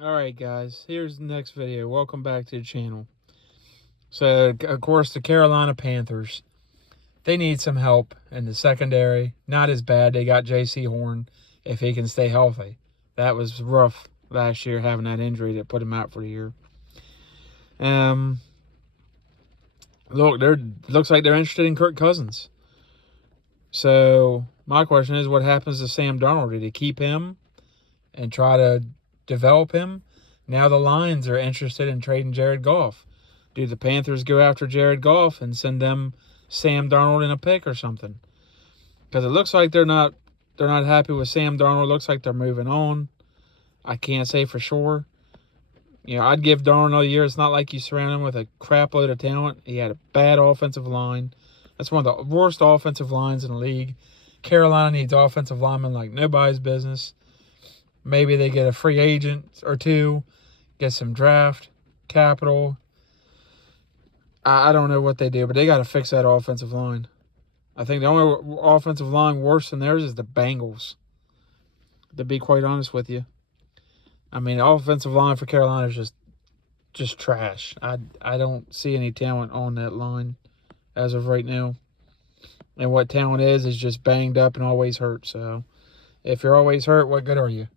Alright guys, here's the next video. Welcome back to the channel. So, of course, the Carolina Panthers, they need some help in the secondary. Not as bad. They got J.C. Horn if he can stay healthy. That was rough last year, having that injury that put him out for the year. Looks like they're interested in Kirk Cousins. So, my question is, what happens to Sam Darnold? Did he keep him and try to develop him? Now the Lions are interested in trading Jared Goff. Do the Panthers go after Jared Goff and send them Sam Darnold in a pick or something? Because it looks like they're not happy with Sam Darnold. It looks like they're moving on. I can't say for sure. I'd give Darnold another year. It's not like you surround him with a crap load of talent. He had a bad offensive line. That's one of the worst offensive lines in the league. Carolina needs offensive linemen like nobody's business. Maybe they get a free agent or two, get some draft capital. I don't know what they do, but they got to fix that offensive line. I think the only offensive line worse than theirs is the Bengals, to be quite honest with you. I mean, the offensive line for Carolina is just trash. I don't see any talent on that line as of right now. And what talent is just banged up and always hurt. So if you're always hurt, what good are you?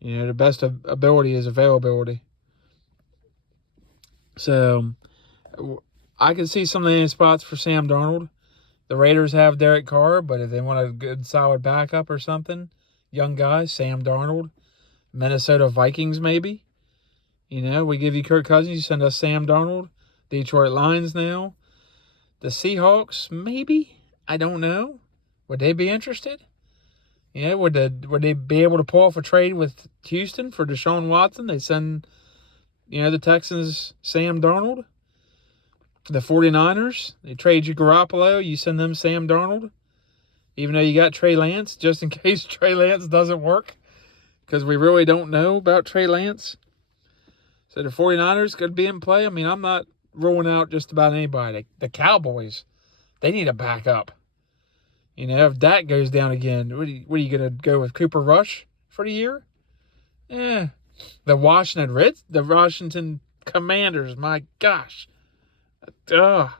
The best of ability is availability. So I can see some landing spots for Sam Darnold. The Raiders have Derek Carr, but if they want a good, solid backup or something, young guy, Sam Darnold. Minnesota Vikings, maybe. We give you Kirk Cousins, you send us Sam Darnold. Detroit Lions now. The Seahawks, maybe. I don't know. Would they be interested? Would they be able to pull off a trade with Houston for Deshaun Watson? They send, the Texans Sam Darnold. The 49ers, they trade you Garoppolo. You send them Sam Darnold. Even though you got Trey Lance, just in case Trey Lance doesn't work. Because we really don't know about Trey Lance. So the 49ers could be in play. I mean, I'm not ruling out just about anybody. The Cowboys, they need a backup. If Dak goes down again, what are you going to go with, Cooper Rush for the year? The Washington Commanders, my gosh. The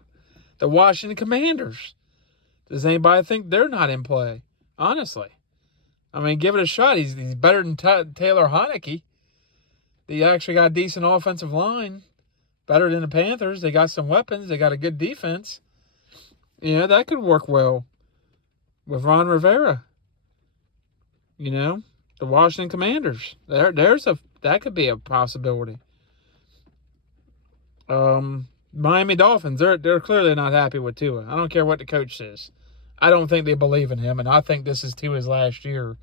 Washington Commanders. Does anybody think they're not in play? Honestly. I mean, give it a shot. He's better than Taylor Heineke. They actually got a decent offensive line. Better than the Panthers. They got some weapons. They got a good defense. That could work well with Ron Rivera. The Washington Commanders. That could be a possibility. Miami Dolphins. They're clearly not happy with Tua. I don't care what the coach says. I don't think they believe in him, and I think this is Tua's last year.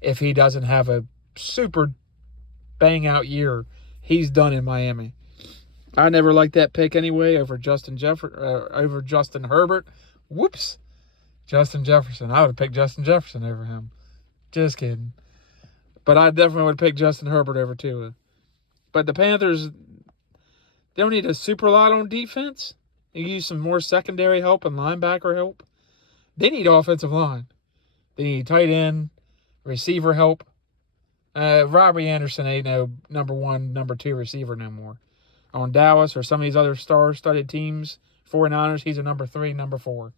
If he doesn't have a super bang-out year, he's done in Miami. I never liked that pick anyway over Justin Herbert. Whoops. Justin Jefferson. I would have picked Justin Jefferson over him. Just kidding. But I definitely would pick Justin Herbert over Tua. But the Panthers, they don't need a super lot on defense. They use some more secondary help and linebacker help. They need offensive line. They need tight end, receiver help. Robbie Anderson ain't no number 1, number 2 receiver no more. On Dallas or some of these other star-studded teams, 49ers, he's a number 3, number 4.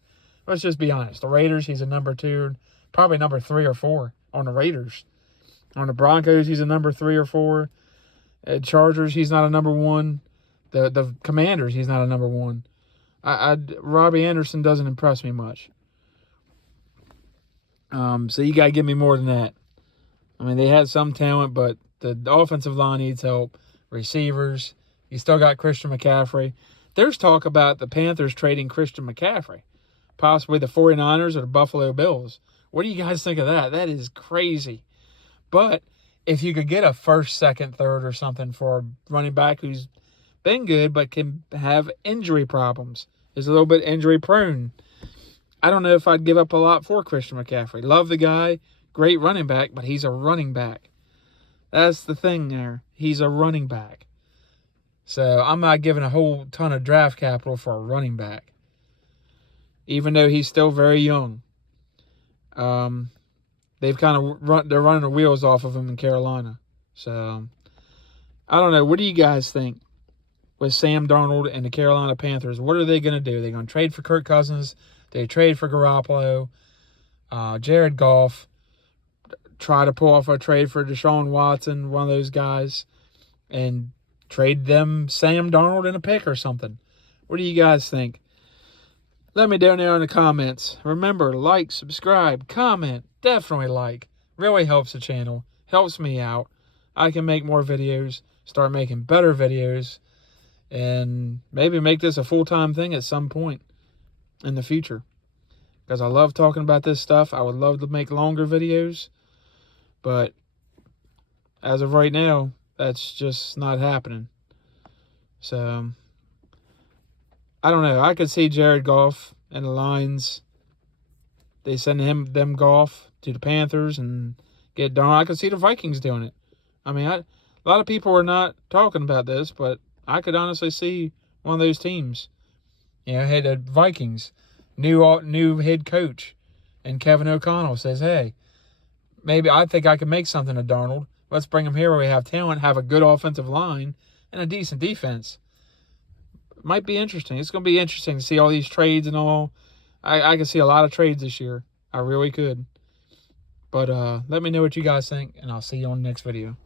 Let's just be honest. The Raiders, he's a number 2, probably number 3 or 4 on the Raiders. On the Broncos, he's a number 3 or 4. Chargers, he's not a number 1. The Commanders, he's not a number 1. Robbie Anderson doesn't impress me much. So you got to give me more than that. I mean, they had some talent, but the offensive line needs help. Receivers, you still got Christian McCaffrey. There's talk about the Panthers trading Christian McCaffrey. Possibly the 49ers or the Buffalo Bills. What do you guys think of that? That is crazy. But if you could get a first, second, third or something for a running back who's been good but can have injury problems, is a little bit injury prone, I don't know if I'd give up a lot for Christian McCaffrey. Love the guy, great running back, but he's a running back. That's the thing there. He's a running back. So I'm not giving a whole ton of draft capital for a running back, even though he's still very young. They've kind of they're running the wheels off of him in Carolina. So I don't know. What do you guys think with Sam Darnold and the Carolina Panthers? What are they going to do? Are they going to trade for Kirk Cousins? They trade for Garoppolo, Jared Goff, try to pull off a trade for Deshaun Watson, one of those guys, and trade them Sam Darnold in a pick or something. What do you guys think? Let me down there in the comments. Remember, like, subscribe, comment. Definitely like. Really helps the channel. Helps me out. I can make more videos, start making better videos, and maybe make this a full-time thing at some point in the future. Because I love talking about this stuff. I would love to make longer videos. But as of right now, that's just not happening. So, I don't know. I could see Jared Goff and the Lions. They send them Goff to the Panthers and get Darnold. I could see the Vikings doing it. I mean, a lot of people are not talking about this, but I could honestly see one of those teams. You know, hey, the Vikings, new head coach, and Kevin O'Connell says, hey, maybe I think I can make something of Darnold. Let's bring him here where we have talent, have a good offensive line, and a decent defense. Might be interesting. It's going to be interesting to see all these trades and all. I can see a lot of trades this year. I really could. But let me know what you guys think, and I'll see you on the next video.